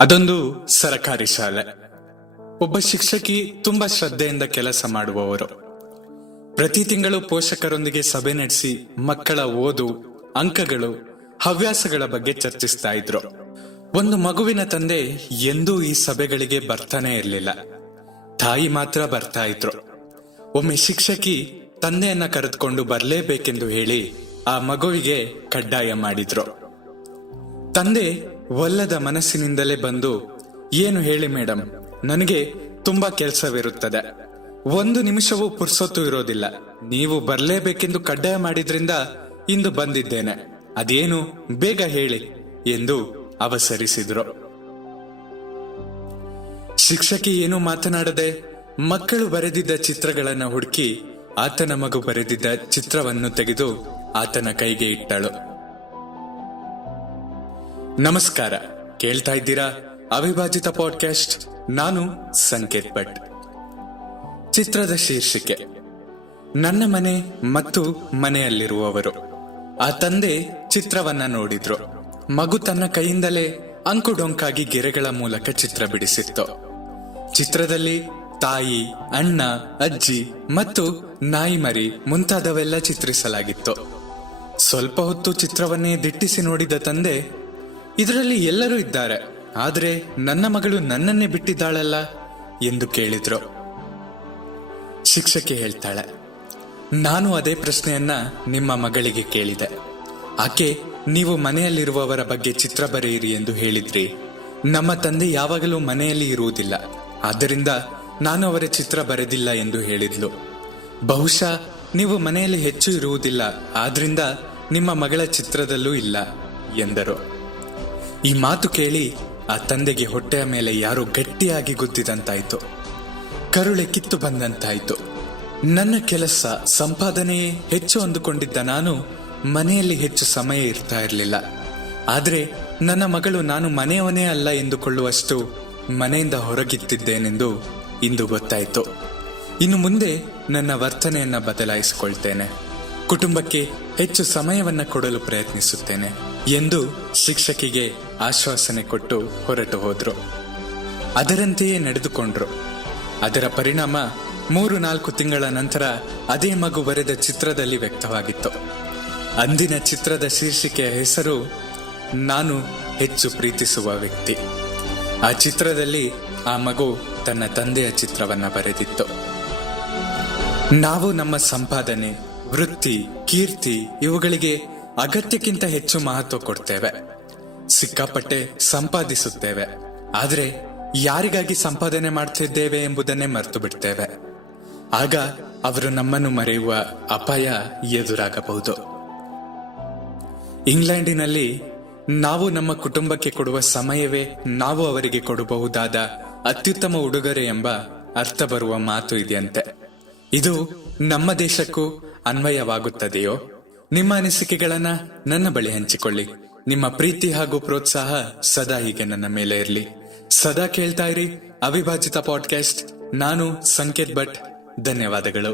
ಅದೊಂದು ಸರಕಾರಿ ಶಾಲೆ. ಒಬ್ಬ ಶಿಕ್ಷಕಿ ತುಂಬಾ ಶ್ರದ್ಧೆಯಿಂದ ಕೆಲಸ ಮಾಡುವವರು. ಪ್ರತಿ ತಿಂಗಳು ಪೋಷಕರೊಂದಿಗೆ ಸಭೆ ನಡೆಸಿ ಮಕ್ಕಳ ಓದು, ಅಂಕಗಳು, ಹವ್ಯಾಸಗಳ ಬಗ್ಗೆ ಚರ್ಚಿಸ್ತಾ ಇದ್ರು. ಒಂದು ಮಗುವಿನ ತಂದೆ ಎಂದೂ ಈ ಸಭೆಗಳಿಗೆ ಬರ್ತಾನೆ ಇರಲಿಲ್ಲ. ತಾಯಿ ಮಾತ್ರ ಬರ್ತಾ ಇದ್ರು. ಒಮ್ಮೆ ಶಿಕ್ಷಕಿ ತಂದೆಯನ್ನ ಕರೆದುಕೊಂಡು ಬರಲೇಬೇಕೆಂದು ಹೇಳಿ ಆ ಮಗುವಿಗೆ ಕಡ್ಡಾಯ ಮಾಡಿದ್ರು. ತಂದೆ ಒಲ್ಲದ ಮನಸ್ಸಿನಿಂದಲೇ ಬಂದು, ಏನು ಹೇಳಿ ಮೇಡಮ್, ನನಗೆ ತುಂಬಾ ಕೆಲಸವಿರುತ್ತದೆ, ಒಂದು ನಿಮಿಷವೂ ಪುರ್ಸೊತ್ತು ಇರೋದಿಲ್ಲ, ನೀವು ಬರಲೇಬೇಕೆಂದು ಕಡ್ಡಾಯ ಮಾಡಿದ್ರಿಂದ ಇಂದು ಬಂದಿದ್ದೇನೆ, ಅದೇನು ಬೇಗ ಹೇಳಿ ಎಂದು ಅವಸರಿಸಿದ್ರು. ಶಿಕ್ಷಕಿ ಏನು ಮಾತನಾಡದೆ ಮಕ್ಕಳು ಬರೆದಿದ್ದ ಚಿತ್ರಗಳನ್ನ ಹುಡುಕಿ ಆತನ ಮಗು ಬರೆದಿದ್ದ ಚಿತ್ರವನ್ನು ತೆಗೆದು ಆತನ ಕೈಗೆ ಇಟ್ಟಳು. ನಮಸ್ಕಾರ, ಕೇಳ್ತಾ ಇದ್ದೀರಾ ಅವಿಭಾಜಿತ ಪಾಡ್ಕಾಸ್ಟ್. ನಾನು ಸಂಕೇತ್ ಭಟ್. ಚಿತ್ರದ ಶೀರ್ಷಿಕೆ ನನ್ನ ಮನೆ ಮತ್ತು ಮನೆಯಲ್ಲಿರುವವರು. ಆ ತಂದೆ ಚಿತ್ರವನ್ನ ನೋಡಿದ್ರು. ಮಗು ತನ್ನ ಕೈಯಿಂದಲೇ ಅಂಕುಡೊಂಕಾಗಿ ಗೆರೆಗಳ ಮೂಲಕ ಚಿತ್ರ ಬಿಡಿಸಿತ್ತು. ಚಿತ್ರದಲ್ಲಿ ತಾಯಿ, ಅಣ್ಣ, ಅಜ್ಜಿ ಮತ್ತು ನಾಯಿ ಮರಿ ಮುಂತಾದವೆಲ್ಲ ಚಿತ್ರಿಸಲಾಗಿತ್ತು. ಸ್ವಲ್ಪ ಹೊತ್ತು ಚಿತ್ರವನ್ನೇ ದಿಟ್ಟಿಸಿ ನೋಡಿದ ತಂದೆ, ಇದರಲ್ಲಿ ಎಲ್ಲರೂ ಇದ್ದಾರೆ, ಆದರೆ ನನ್ನ ಮಗಳು ನನ್ನನ್ನೇ ಬಿಟ್ಟಿದ್ದಾಳಲ್ಲ ಎಂದು ಕೇಳಿದ್ರು. ಶಿಕ್ಷಕಿ ಹೇಳ್ತಾಳೆ, ನಾನು ಅದೇ ಪ್ರಶ್ನೆಯನ್ನ ನಿಮ್ಮ ಮಗಳಿಗೆ ಕೇಳಿದೆ. ಆಕೆ ನೀವು ಮನೆಯಲ್ಲಿರುವವರ ಬಗ್ಗೆ ಚಿತ್ರ ಬರೆಯಿರಿ ಎಂದು ಹೇಳಿದ್ರಿ. ನಮ್ಮ ತಂದೆ ಯಾವಾಗಲೂ ಮನೆಯಲ್ಲಿ ಇರುವುದಿಲ್ಲ, ಆದ್ದರಿಂದ ನಾನು ಅವರ ಚಿತ್ರ ಬರೆದಿಲ್ಲ ಎಂದು ಹೇಳಿದ್ಲು. ಬಹುಶಃ ನೀವು ಮನೆಯಲ್ಲಿ ಹೆಚ್ಚು ಇರುವುದಿಲ್ಲ, ಆದ್ರಿಂದ ನಿಮ್ಮ ಮಗಳ ಚಿತ್ರದಲ್ಲೂ ಇಲ್ಲ ಎಂದರು. ಈ ಮಾತು ಕೇಳಿ ಆ ತಂದೆಗೆ ಹೊಟ್ಟೆಯ ಮೇಲೆ ಯಾರೋ ಗಟ್ಟಿಯಾಗಿ ಗುದ್ದಿದಂತಾಯ್ತು. ಕರುಳೆ ಕಿತ್ತು ಬಂದಂತಾಯ್ತು. ನನ್ನ ಕೆಲಸ, ಸಂಪಾದನೆಯೇ ಹೆಚ್ಚು ಅಂದುಕೊಂಡಿದ್ದ ನಾನು ಮನೆಯಲ್ಲಿ ಹೆಚ್ಚು ಸಮಯ ಇರ್ತಾ ಇರಲಿಲ್ಲ. ಆದ್ರೆ ನನ್ನ ಮಗಳು ನಾನು ಮನೆಯವನೇ ಅಲ್ಲ ಎಂದುಕೊಳ್ಳುವಷ್ಟು ಮನೆಯಿಂದ ಹೊರಗಿತ್ತಿದ್ದೇನೆಂದು ಇಂದು ಗೊತ್ತಾಯ್ತು. ಇನ್ನು ಮುಂದೆ ನನ್ನ ವರ್ತನೆಯನ್ನ ಬದಲಾಯಿಸಿಕೊಳ್ತೇನೆ, ಕುಟುಂಬಕ್ಕೆ ಹೆಚ್ಚು ಸಮಯವನ್ನ ಕೊಡಲು ಪ್ರಯತ್ನಿಸುತ್ತೇನೆ ಎಂದು ಶಿಕ್ಷಕಿಗೆ ಆಶ್ವಾಸನೆ ಕೊಟ್ಟು ಹೊರಟು ಹೋದ್ರು. ಅದರಂತೆಯೇ ನಡೆದುಕೊಂಡ್ರು. ಅದರ ಪರಿಣಾಮ 3-4 ತಿಂಗಳ ನಂತರ ಅದೇ ಮಗು ಬರೆದ ಚಿತ್ರದಲ್ಲಿ ವ್ಯಕ್ತವಾಗಿತ್ತು. ಅಂದಿನ ಚಿತ್ರದ ಶೀರ್ಷಿಕೆಯ ಹೆಸರು ನಾನು ಹೆಚ್ಚು ಪ್ರೀತಿಸುವ ವ್ಯಕ್ತಿ. ಆ ಚಿತ್ರದಲ್ಲಿ ಆ ಮಗು ತನ್ನ ತಂದೆಯ ಚಿತ್ರವನ್ನ ಬರೆದಿತ್ತು. ನಾವು ನಮ್ಮ ಸಂಪಾದನೆ, ವೃತ್ತಿ, ಕೀರ್ತಿ ಇವುಗಳಿಗೆ ಅಗತ್ಯಕ್ಕಿಂತ ಹೆಚ್ಚು ಮಹತ್ವ ಕೊಡ್ತೇವೆ. ಸಿಕ್ಕಾಪಟ್ಟೆ ಸಂಪಾದಿಸುತ್ತೇವೆ, ಆದ್ರೆ ಯಾರಿಗಾಗಿ ಸಂಪಾದನೆ ಮಾಡ್ತಿದ್ದೇವೆ ಎಂಬುದನ್ನೇ ಮರೆತು ಬಿಡ್ತೇವೆ. ಆಗ ಅವರು ನಮ್ಮನ್ನು ಮರೆಯುವ ಅಪಾಯ ಎದುರಾಗಬಹುದು. ಇಂಗ್ಲೆಂಡಿನಲ್ಲಿ ನಾವು ನಮ್ಮ ಕುಟುಂಬಕ್ಕೆ ಕೊಡುವ ಸಮಯವೇ ನಾವು ಅವರಿಗೆ ಕೊಡಬಹುದಾದ ಅತ್ಯುತ್ತಮ ಉಡುಗೊರೆ ಎಂಬ ಅರ್ಥ ಬರುವ ಮಾತು ಇದೆಯಂತೆ. ಇದು ನಮ್ಮ ದೇಶಕ್ಕೂ ಅನ್ವಯವಾಗುತ್ತದೆಯೋ? ನಿಮ್ಮ ಅನಿಸಿಕೆಗಳನ್ನ ನನ್ನ ಬಳಿ ಹಂಚಿಕೊಳ್ಳಿ. ನಿಮ್ಮ ಪ್ರೀತಿ ಹಾಗೂ ಪ್ರೋತ್ಸಾಹ ಸದಾ ಹೀಗೆ ನನ್ನ ಮೇಲೆ ಇರಲಿ. ಸದಾ ಕೇಳ್ತಾ ಇರಿ ಅವಿಭಾಜಿತ ಪಾಡ್ಕಾಸ್ಟ್. ನಾನು ಸಂಕೇತ್ ಭಟ್. ಧನ್ಯವಾದಗಳು.